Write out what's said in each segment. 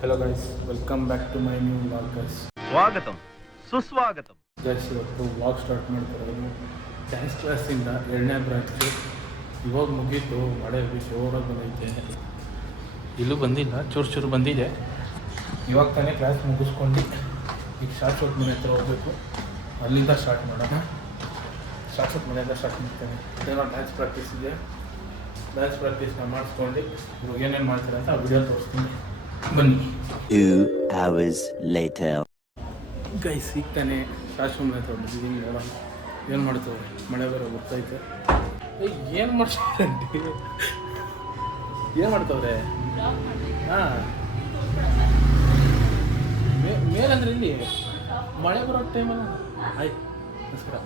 Hello guys, welcome back to my new vlog guys. ಸ್ವಾಗತಂ ಸುಸ್ವಾಗತಂ guys, ಇವತ್ತು vlog start ಮಾಡ್ತಿರೋದು ಡ್ಯಾನ್ಸ್ ಕ್ಲಾಸಿಂದ 2ನೇ ಬ್ರಾಂಚ್ಗೆ. ಇವಾಗ ಮುಗೀತು, ಮಳೆ ಜೋರಾಗಿ ಬಂದೈತೆ. ಇಲ್ಲೂ ಬಂದಿಲ್ಲ, ಚೂರು ಬಂದಿದೆ. ಇವಾಗ ತಾನೇ ಕ್ಲಾಸ್ ಮುಗಿಸ್ಕೊಂಡು ಈಗ ಶಾಶ್ವತ ಮನೆ ಹತ್ರ ಹೋಗ್ಬೇಕು. ಅಲ್ಲಿಂದ ಸ್ಟಾರ್ಟ್ ಮಾಡೋಣ. ಶಾಶ್ವತ ಮನೆಯಿಂದ ಸ್ಟಾರ್ಟ್ ಮಾಡ್ತೇನೆ. ಏನೋ ಡ್ಯಾನ್ಸ್ ಪ್ರಾಕ್ಟೀಸ್ ಇದೆ, ಡ್ಯಾನ್ಸ್ ಪ್ರಾಕ್ಟೀಸ್ನ ಮಾಡಿಸ್ಕೊಂಡು ಇವಾಗ ಏನೇನು ಮಾಡ್ತಾರೆ ಅಂತ ಆ ವಿಡಿಯೋ ತೋರಿಸ್ತೀನಿ, ಬನ್ನಿ. 2 hours later. ಗೈಸ್, ಈಗ ತಾನೇ ಶಾಶ್ವತ ಮನೆ ಹತ್ರ ಬಂದಿದ್ದೀನಿ. ನೋಡೋಣ ಏನು ಮಾಡ್ತವ್ರೆ. ಮಳೆ ಬೇರೆ ಗೊತ್ತೈತೆ. ಏನು ಮಾಡ್ತಾರೆ, ಏನು ಮಾಡ್ತವ್ರೆ? ಹಾಂ, ಮೇಲಂದ್ರೆ ಇಲ್ಲಿ ಮಳೆ ಬರೋ ಟೈಮಲ್ಲ. ಆಯ್ತು, ನಮಸ್ಕಾರ.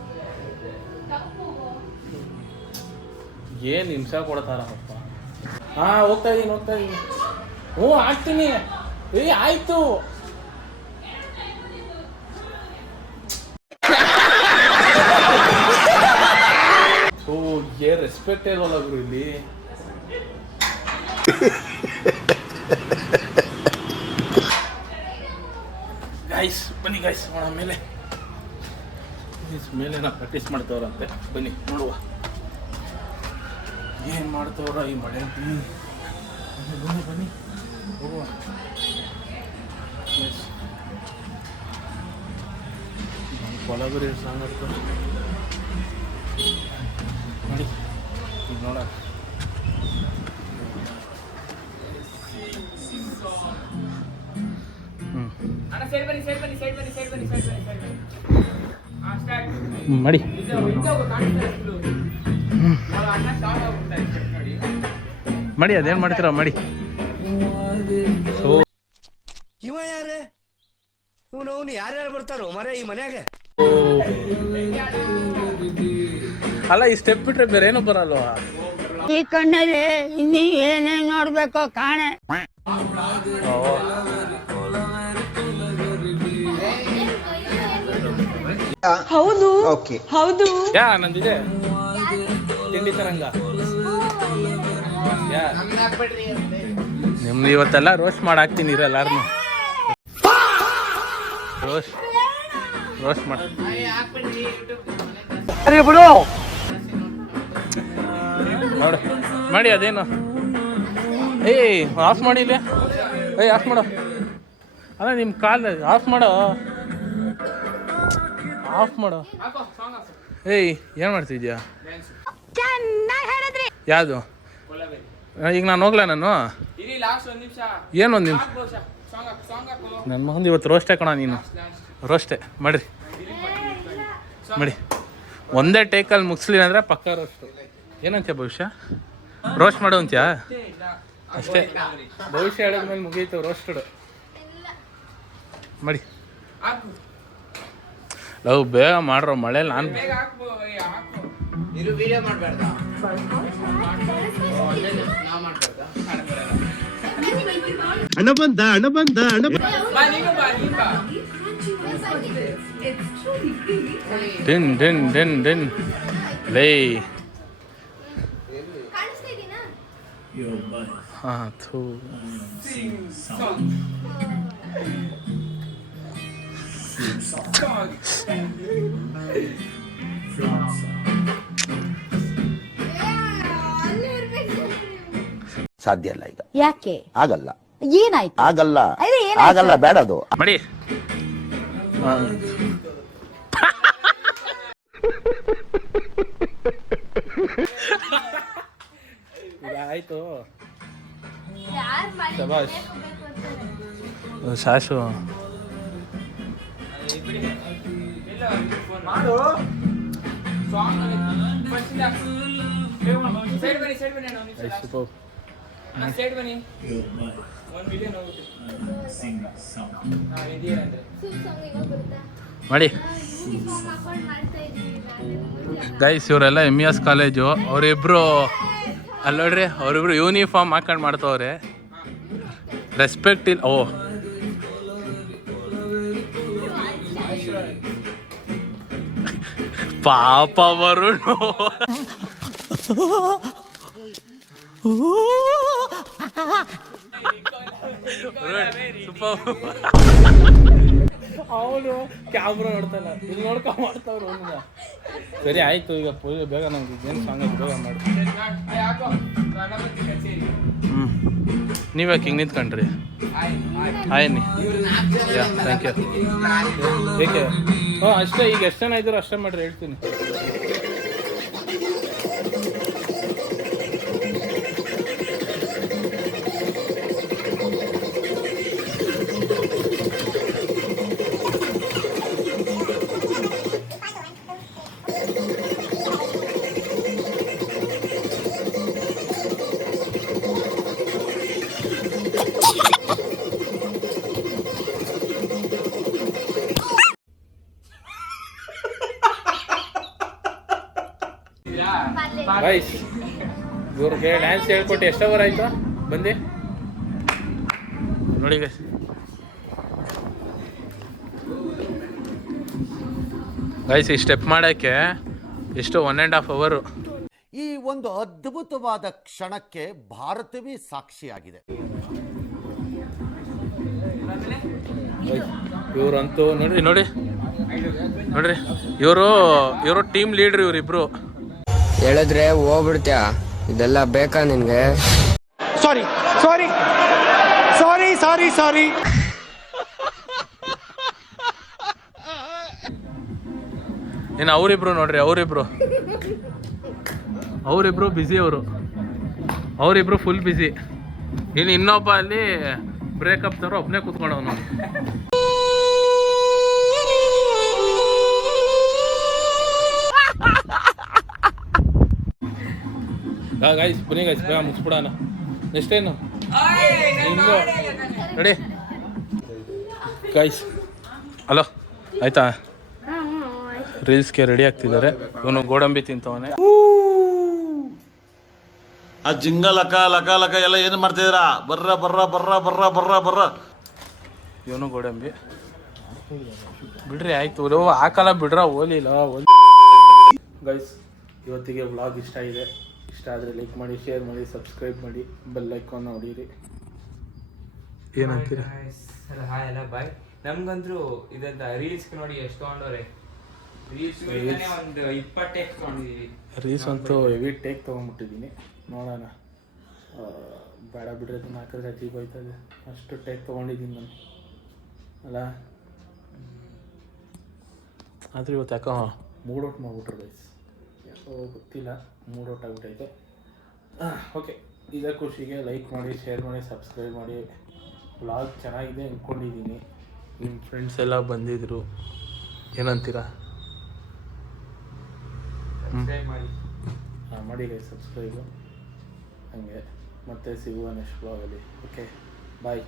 ಏನು ಹಿಂಸೆ ಕೊಡ್ತಾರಪ್ಪ. ಹಾಂ, ಹೋಗ್ತಾ ಇದ್ದೀನಿ. ಹ್ಞೂ, ಆಗ್ತೀನಿ. ಆಯಿತು. ಓ, ರೆಸ್ಪೆಕ್ಟ್ ಇಲ್ವಲ್ಲ ಗುರು ಇಲ್ಲಿ. ಗೈಸ್ ಬನ್ನಿ ಗೈಸ್, ಮೇಲೆ ನಾ ಪ್ರಾಕ್ಟೀಸ್ ಮಾಡ್ತವ್ರಂತೆ. ಬನ್ನಿ ನೋಡುವ ಏನು ಮಾಡ್ತವ್ರ ಈ ಮಳೆ. ಬನ್ನಿ ಹೋಗುವ. ಕೊಲಬರಿ ಸಾಂಗ್ ಆಗ್ತದೆ ನೋಡಿ, ಈಗ ನೋಡ. ಮಾಡಿ ಮಾಡಿ, ಅದೇನು ಮಾಡ್ತೀರ ಮಾಡಿ. ಇವ ಯಾರೇ ಇವನು ಯಾರ್ಯಾರು ಬರ್ತಾರೋ ಮರೆ ಈ ಮನ್ಯಾಗ? ಅಲ್ಲ, ಈ ಸ್ಟೆಪ್ ಬಿಟ್ರೆ ಬೇರೆ ಏನೂ ಬರಲ್ವಾ? ಈ ಕಣ್ಣಲ್ಲಿ ಇನ್ನೀ ಏನೇನ್ ನೋಡ್ಬೇಕೋ ಕಾಣೆ. ಹೌದು ಹೌದು. ಯಾ ನಂದಿದೆ ತಿಂಡಿ ತರಂಗ. ನಿಮ್ದು ಇವತ್ತೆಲ್ಲ ರೋಸ್ಟ್ ಮಾಡಿ ಹಾಕ್ತೀನಿ ಇರಲ್ಲಾರ್ನು. ರೋಸ್ಟ್ ಮಾಡಿ ಬಿಡು. ನೋಡು ಮಾಡಿ, ಅದೇನು. ಆಫ್ ಮಾಡಿ ಇಲ್ಲಿ. ಆಫ್ ಮಾಡು. ಅಲ್ಲ, ನಿಮ್ಮ ಕಾಲು ಆಫ್ ಮಾಡು. ಏನು ಮಾಡ್ತಿದ್ಯಾ? ಯಾವುದು? ಈಗ ನಾನು ಹೋಗ್ಲಾ? ನಾನು ಏನು ಒಂದು ನಿಮಿಷ. ನನ್ನ ಮಗಂದು ಇವತ್ತು ರೋಸ್ಟೇ ಕಣ. ನೀನು ರೋಸ್ಟೇ ಮಾಡಿರಿ, ಮಾಡಿ. ಒಂದೇ ಟೇಕಲ್ಲಿ ಮುಗಿಸ್ಲಿಲ್ಲ ಅಂದರೆ ಪಕ್ಕ ರೋಸ್ಟು. ಏನಂತ್ಯ ಭವಿಷ್ಯ? ರೋಸ್ಟ್ ಮಾಡು ಅಂತ್ಯಾ? ಅಷ್ಟೇ, ಭವಿಷ್ಯ ಹೇಳಿದ್ಮೇಲೆ ಮುಗೀತು ರೋಸ್ಟೆಡ್. ಮಾಡಿ ಲವ್ ಬೇಗ ಮಾಡ್ರೋ, ಮಳೇಲಿ ನಾನು ಹಣ ಬಂದ ಡಿನ್ ಲೇ. ಹಾಂ, ಥೂ. ಸಾಧ್ಯ ಇಲ್ಲ ಈಗ. ಯಾಕೆ ಆಗಲ್ಲ, ಏನಾಯ್ತು? ಆಗಲ್ಲ ಬೇಡ ಅದು ಮಾಡಿ. ಆಯ್ತು, ಶಬಾಷ್. ಶಾಶು ಮಾಡಿ. ಗೈಸ್, ಇವರೆಲ್ಲ MES ಕಾಲೇಜು. ಅವರಿಬ್ರು ಅಲ್ಲಿ ನೋಡ್ರಿ, ಅವರಿಬ್ರು ಯೂನಿಫಾರ್ಮ್ ಹಾಕೊಂಡು ಮಾಡ್ತವ್ರೆ. ರೆಸ್ಪೆಕ್ಟ್ ಇಲ್ಲ. ಓ, ಪಾಪ ವರುಣ್. ಅವನು ಕ್ಯಾಮ್ರಾ ನೋಡ್ತಾನ ಇಲ್ಲಿ ನೋಡ್ಕೊ ಮಾಡ್ತಾವ್ರು ಅವನ್ನ. ಸರಿ ಆಯ್ತು, ಈಗ ಬೇಗ ನಮ್ಗೆ ಏನು ಸಾಂಗ್ ಐತೆ ಬೇಗ ಮಾಡಿ. ನೀವ್ಯಾಕೆ ಹಿಂಗೆ ನಿಂತ್ಕೊಂಡ್ರಿ? ಆಯ್ನಿ ಯಾ ಥ್ಯಾಂಕ್ ಯು. ಏಕೆ ಹಾಂ ಅಷ್ಟೇ, ಈಗ ಎಷ್ಟು ಜನ ಇದ್ರು ಅಷ್ಟೇ ಮಾಡ್ರಿ ಹೇಳ್ತೀನಿ. ಗೈಸ್ ಇವ್ರಿಗೆ ಡ್ಯಾನ್ಸ್ ಹೇಳ್ಕೊಟ್ಟು ಎಷ್ಟು ಅವರ್ ಆಯ್ತು ಬಂದು ನೋಡಿ ಗೈಸ್ ಈ ಸ್ಟೆಪ್ ಮಾಡೋಕ್ಕೆ ಎಷ್ಟು 1.5 hour. ಈ ಒಂದು ಅದ್ಭುತವಾದ ಕ್ಷಣಕ್ಕೆ ಭಾರತವೇ ಸಾಕ್ಷಿಯಾಗಿದೆ. ಇವ್ರಂತೂ ನೋಡ್ರಿ ನೋಡ್ರಿ ನೋಡ್ರಿ ಇವರು ಟೀಮ್ ಲೀಡ್ರ್ ಇವರಿಬ್ರು. ಹೇಳಿದ್ರೆ ಹೋಗ್ಬಿಡ್ತೀಯ, ಇದೆಲ್ಲ ಬೇಕಾ ನಿನ್ಗೆ? ಸಾರಿ ಸಾರಿ ಸಾರಿ ಸಾರಿ ಸಾರಿ ಏನು ಅವರಿಬ್ರು ನೋಡ್ರಿ, ಅವರಿಬ್ರು ಬ್ಯುಸಿ, ಅವರಿಬ್ರು ಫುಲ್ ಬ್ಯುಸಿ. ಇನ್ನು ಇನ್ನೊಬ್ಬ ಅಲ್ಲಿ ಬ್ರೇಕಪ್ ತರ ಒಬ್ಬನೇ ಕೂತ್ಕೊಂಡವನು. ಗೈಸ್ ಬನ್ನಿ ಗೈಸ್ ಬೇಗ ಮುಗಿಸ್ಬಿಡೋಣ. ಎಷ್ಟೇನು ನಿಂದು ರೆಡಿ ಗೈಸ್? ಹಲೋ ಆಯ್ತಾ? ರೀಲ್ಸ್ಗೆ ರೆಡಿ ಆಗ್ತಿದ್ದಾರೆ. ಇವನು ಗೋಡಂಬಿ ತಿಂತವನೆ. ಆ ಜಿಂಗ ಲಕ ಲಕ ಲಕ ಎಲ್ಲ ಏನು ಮಾಡ್ತಿದ್ದೀರಾ? ಬರ್ರ ಬರ್ರ ಬರ್ರ ಬರ್ರ ಬರ್ರ ಬರ್ರ. ಇವನು ಗೋಡಂಬಿ ಬಿಡ್ರಿ ಆಯ್ತು, ಹಾಕಲ್ಲ ಬಿಡ್ರ ಓಲಿಲ್ಲ. ಗೈಸ್ ಇವತ್ತಿಗೆ ವ್ಲಾಗ್ ಇಷ್ಟ ಇದೆ. ಇಷ್ಟ ಆದರೆ ಲೈಕ್ ಮಾಡಿ, ಶೇರ್ ಮಾಡಿ, ಸಬ್ಸ್ಕ್ರೈಬ್ ಮಾಡಿ, ಬೆಲ್ ಐಕಾನ್ ಹೊಡೀರಿ. ಏನಂತೀರ? ಹಾಯ್ ಎಲ್ಲ ಬಾಯ್. ನಮ್ಗಂದ್ರು ಇದಂತ ರೀಲ್ಸ್ ನೋಡಿ ಎಷ್ಟು ತಗೊಂಡವ್ರೆ. ರೀಲ್ಸ್ ಒಂದು 20 ಟೇಕ್ ತಗೊಂಡಿದೀವಿ. ರೀಲ್ಸ್ ಅಂತೂ ಹೆವಿ ಟೇಕ್ ತೊಗೊಂಡ್ಬಿಟ್ಟಿದ್ದೀನಿ. ನೋಡೋಣ, ಬೇಡ ಬಿಡ್ರಿ, ಅದು 4 ಅಜೀಬ್ ಆಯ್ತದೆ. ಅಷ್ಟು ಟೇಕ್ ತೊಗೊಂಡಿದ್ದೀನಿ ನಾನು ಅಲ್ಲ. ಆದರೆ ಇವತ್ತು ಯಾಕೋ ಮೂಡ್ ಔಟ್ ಮಾಡಿಬಿಟ್ರು ಗೈಸ್, ಯಾಕೋ ಗೊತ್ತಿಲ್ಲ, ಮೂಡ್ ಔಟ್ ಆಗಿಬಿಟ್ಟೈತೆ. ಓಕೆ, ಇದೇ ಖುಷಿಗೆ ಲೈಕ್ ಮಾಡಿ, ಶೇರ್ ಮಾಡಿ, ಸಬ್ಸ್ಕ್ರೈಬ್ ಮಾಡಿ. ವ್ಲಾಗ್ ಚೆನ್ನಾಗಿದೆ ಅಂದ್ಕೊಂಡಿದ್ದೀನಿ. ನಿಮ್ಮ ಫ್ರೆಂಡ್ಸ್ ಎಲ್ಲ ಬಂದಿದ್ರು, ಏನಂತೀರಾ? ಮಾಡಿ ಗೈಸ್ ಸಬ್ಸ್ಕ್ರೈಬು. ಹಾಗೆ ಮತ್ತೆ ಸಿಗುವ ನೆಕ್ಸ್ಟ್ ವ್ಲಾಗಲ್ಲಿ. ಓಕೆ ಬಾಯ್.